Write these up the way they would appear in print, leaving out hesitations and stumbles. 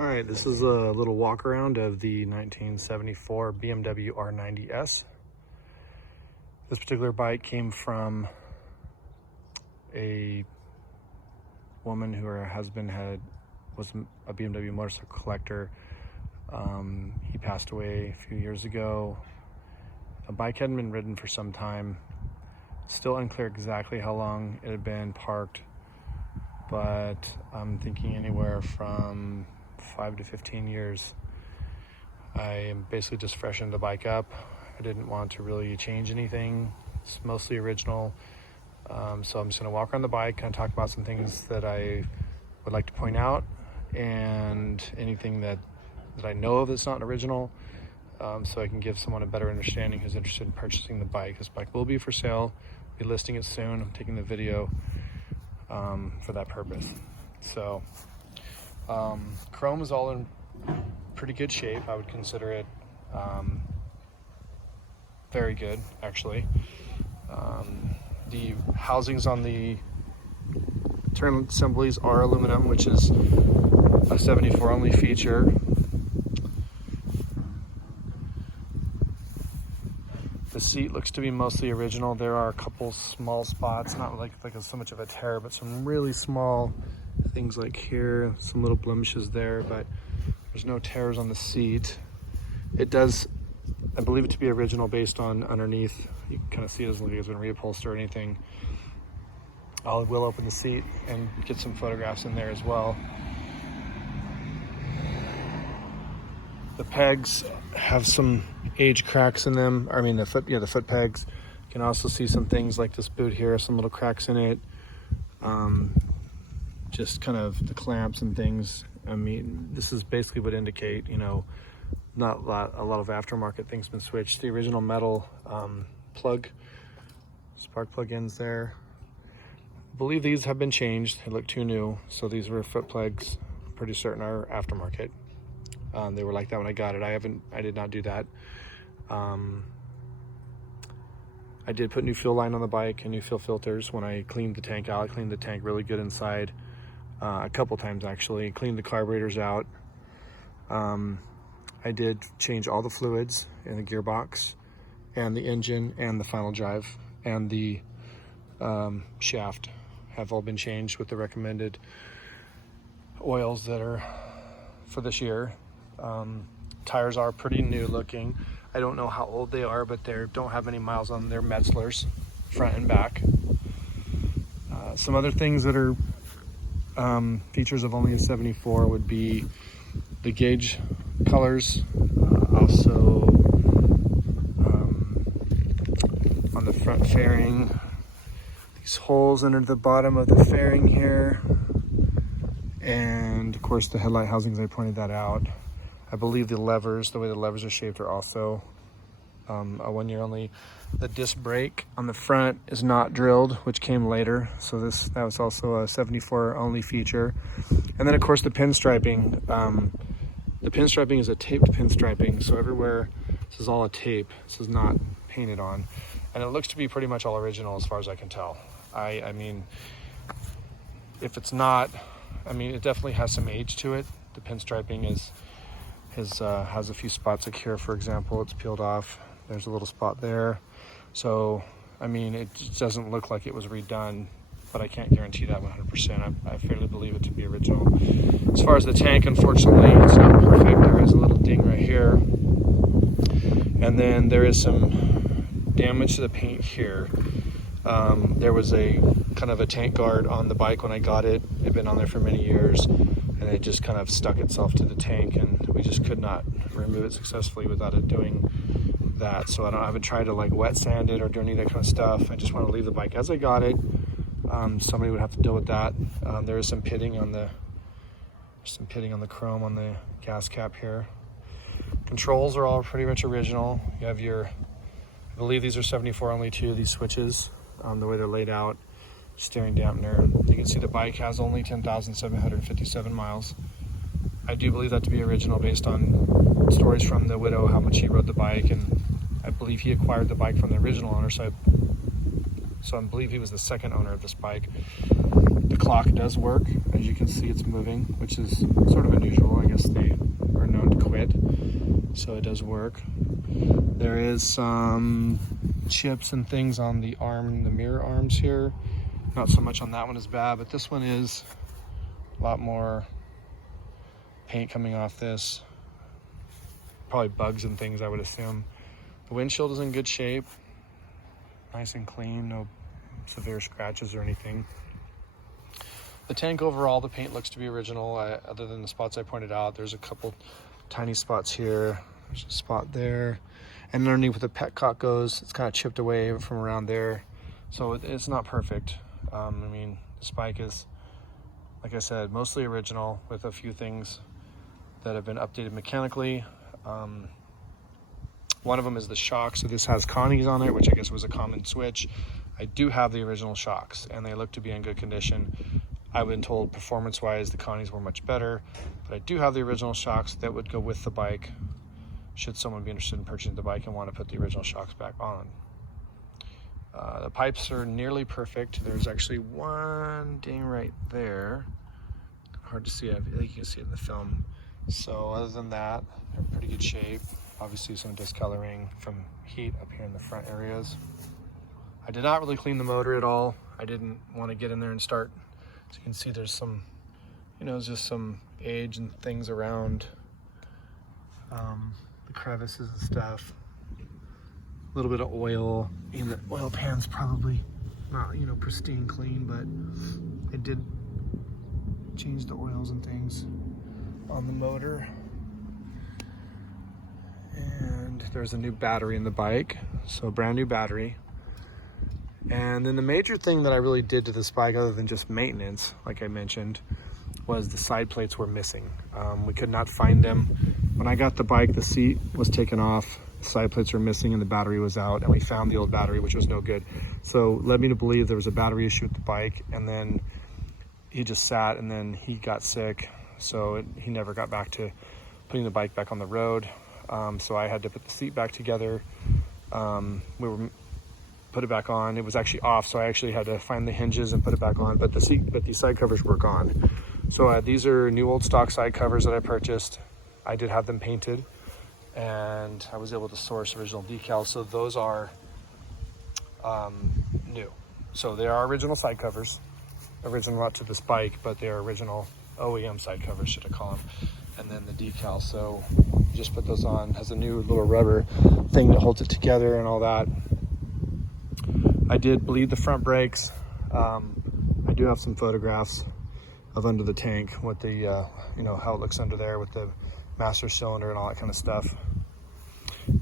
All right, this is a little walk around of the 1974 BMW R90S. This particular bike came from a woman who her husband was a BMW motorcycle collector. He passed away a few years ago. The bike hadn't been ridden for some time. Still unclear exactly how long it had been parked, but I'm thinking anywhere from 5 to 15 years. I am basically just freshened the bike up. I didn't want to really change anything. It's mostly original. So I'm just gonna walk around the bike, kind of talk about some things that I would like to point out and anything that I know of that's not original, so I can give someone a better understanding who's interested in purchasing the bike. This bike will be for sale. I'll be listing it soon. I'm taking the video for that purpose. So chrome is all in pretty good shape. I would consider it very good, actually. The housings on the turn assemblies are aluminum, which is a 74 only feature. The seat looks to be mostly original. There are a couple small spots, not like so much of a tear, but some really small things like here, some little blemishes there, but there's no tears on the seat. It does, I believe it to be original based on underneath. You can kind of see it doesn't look like it's been reupholstered or anything. I will open the seat and get some photographs in there as well. The pegs have some age cracks in them. I mean, the foot pegs. You can also see some things like this boot here, some little cracks in it. Just kind of the clamps and things. I mean, this is basically would indicate, not a lot of aftermarket things been switched. The original metal spark plug ends there. I believe these have been changed. They look too new. So these were foot plugs, pretty certain are aftermarket. They were like that when I got it. I did not do that. I did put new fuel line on the bike and new fuel filters when I cleaned the tank out. I cleaned the tank really good inside, a couple times actually. Cleaned the carburetors out. I did change all the fluids in the gearbox and the engine and the final drive and the shaft have all been changed with the recommended oils that are for this year. Tires are pretty new looking. I don't know how old they are, but they don't have many miles on them. They're Metzlers, front and back. Some other things that are features of only a 74 would be the gauge colors. Also on the front fairing, these holes under the bottom of the fairing here. And of course the headlight housings, I pointed that out. I believe the levers, the way the levers are shaped, are also a 1 year only. The disc brake on the front is not drilled, which came later. So that was also a 74 only feature. And then of course the pinstriping. The pinstriping is a taped pinstriping. So everywhere, this is all a tape. This is not painted on. And it looks to be pretty much all original as far as I can tell. I mean, if it's not, it definitely has some age to it. The pinstriping has a few spots like here, for example, it's peeled off. There's a little spot there. So, it just doesn't look like it was redone, but I can't guarantee that 100%. I fairly believe it to be original. As far as the tank, unfortunately, it's not perfect. There is a little ding right here. And then there is some damage to the paint here. There was a kind of a tank guard on the bike when I got it. It had been on there for many years, and it just kind of stuck itself to the tank, and we just could not remove it successfully without it doing that. So I haven't tried to like wet sand it or do any of that kind of stuff. I just want to leave the bike as I got it. Somebody would have to deal with that. There is some pitting on the chrome on the gas cap here. Controls are all pretty much original. You have I believe these are 74 only too, these switches, the way they're laid out. Steering dampener. You can see the bike has only 10,757 miles. I do believe that to be original based on stories from the widow, how much he rode the bike, and I believe he acquired the bike from the original owner, so I believe he was the second owner of this bike. The clock does work. As you can see, it's moving, which is sort of unusual. I guess this, they are known to quit, so it does work. There is some chips and things on the mirror arms here. Not so much on that one is bad, but this one is a lot more paint coming off this. Probably bugs and things, I would assume. The windshield is in good shape, nice and clean, no severe scratches or anything. The tank overall, the paint looks to be original, other than the spots I pointed out. There's a couple tiny spots here, there's a spot there, and underneath where the petcock goes, it's kind of chipped away from around there, so it's not perfect. I mean, this bike is, like I said, mostly original with a few things that have been updated mechanically. One of them is the shocks. So this has Connie's on it, which I guess was a common switch. I do have the original shocks, and they look to be in good condition. I've been told performance-wise the Connie's were much better, but I do have the original shocks that would go with the bike should someone be interested in purchasing the bike and want to put the original shocks back on. The pipes are nearly perfect. There's actually one ding right there. Hard to see, I think you can see it in the film. So other than that, they're in pretty good shape. Obviously some discoloring from heat up here in the front areas. I did not really clean the motor at all. I didn't want to get in there and start. As you can see, there's some, just some age and things around the crevices and stuff. A little bit of oil. And the oil pan's probably not, pristine clean, but I did change the oils and things on the motor. And there's a new battery in the bike, so a brand new battery. And then the major thing that I really did to this bike, other than just maintenance, like I mentioned, was the side plates were missing. We could not find them. When I got the bike, the seat was taken off, the side plates were missing, and the battery was out, and we found the old battery, which was no good. So led me to believe there was a battery issue with the bike, and then he just sat, and then he got sick, so he never got back to putting the bike back on the road. So I had to put the seat back together. Put it back on. It was actually off, so I actually had to find the hinges and put it back on, but the side covers were gone. So these are new old stock side covers that I purchased. I did have them painted, and I was able to source original decals, so those are new. So they are original side covers, original not to this bike, but they are original OEM side covers, should I call them. And then the decal, so you just put those on. Has a new little rubber thing that holds it together and all that. I did bleed the front brakes. I do have some photographs of under the tank, what the how it looks under there with the master cylinder and all that kind of stuff.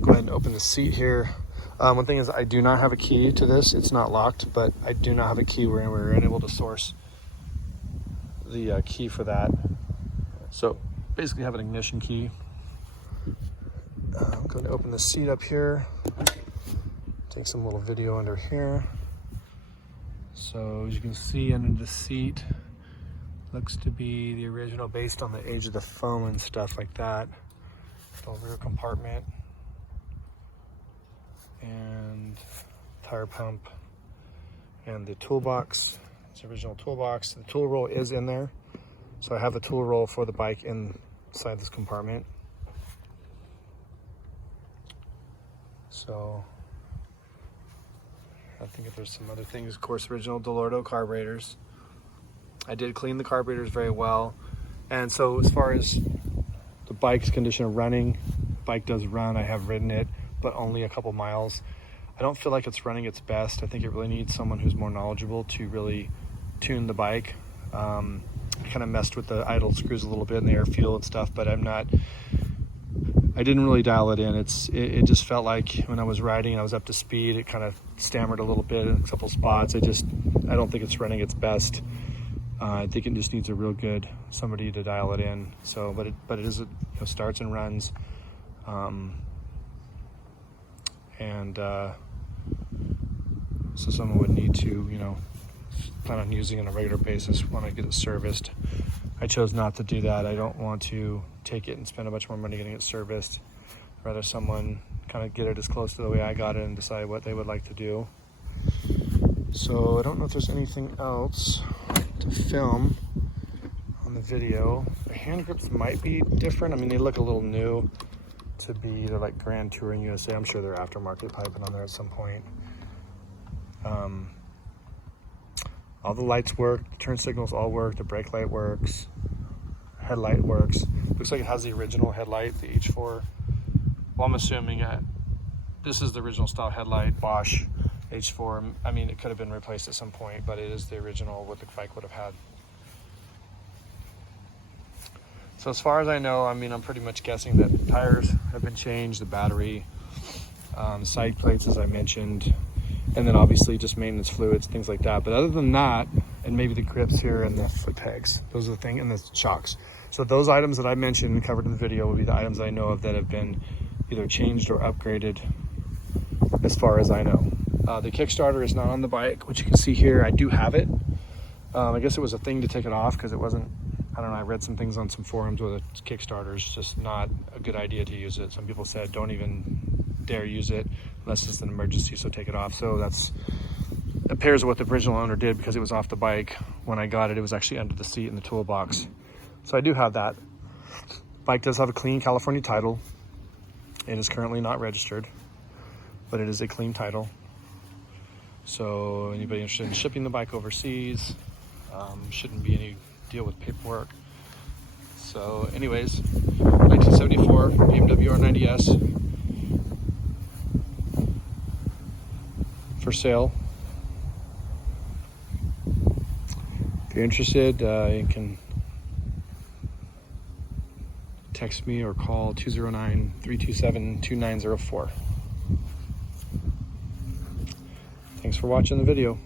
Go ahead and open the seat here. One thing is, I do not have a key to this. It's not locked, but I do not have a key. We were unable to source the key for that. So basically have an ignition key. I'm going to open the seat up here. Take some little video under here. So as you can see, under the seat looks to be the original based on the age of the foam and stuff like that. The rear compartment and tire pump and the toolbox. It's the original toolbox. The tool roll is in there. So I have the tool roll for the bike inside this compartment. So I think if there's some other things, of course, original Delorto carburetors. I did clean the carburetors very well. And so as far as the bike's condition of running, bike does run. I have ridden it, but only a couple miles. I don't feel like it's running its best. I think it really needs someone who's more knowledgeable to really tune the bike. I kind of messed with the idle screws a little bit and the air fuel and stuff, but I didn't really dial it in. It just felt like when I was riding, I was up to speed. It kind of stammered a little bit in a couple spots. I don't think it's running its best. I think it just needs a real good somebody to dial it in. So, but it is, starts and runs, so someone would need to, plan on using it on a regular basis when I get it serviced. I chose not to do that. I don't want to take it and spend a bunch more money getting it serviced. I'd rather someone kind of get it as close to the way I got it and decide what they would like to do. So I don't know if there's anything else to film on the video. The hand grips might be different. I mean, they look a little new to be, they're like Grand Touring USA. I'm sure they're aftermarket piping on there at some point. All the lights work, the turn signals all work, the brake light works, headlight works. Looks like it has the original headlight, the H4. Well, I'm assuming this is the original style headlight, Bosch H4. I mean, it could have been replaced at some point, but it is the original what the bike would have had. So as far as I know, I mean, I'm pretty much guessing that the tires have been changed, the battery, side plates, as I mentioned, and then obviously just maintenance fluids, things like that. But other than that, and maybe the grips here and the foot pegs, those are the things, and the shocks. So those items that I mentioned and covered in the video will be the items I know of that have been either changed or upgraded as far as I know. The Kickstarter is not on the bike, which you can see here. I do have it. I guess it was a thing to take it off because it wasn't, I don't know, I read some things on some forums where the Kickstarter is just not a good idea to use it. Some people said don't even dare use it unless it's an emergency, so take it off. So it pairs with what the original owner did because it was off the bike. When I got it, it was actually under the seat in the toolbox. So I do have that. Bike does have a clean California title. It is currently not registered, but it is a clean title. So anybody interested in shipping the bike overseas, shouldn't be any deal with paperwork. So anyways, 1974 BMW R90S for sale. If you're interested, you can text me or call 209-327-2904. Thanks for watching the video.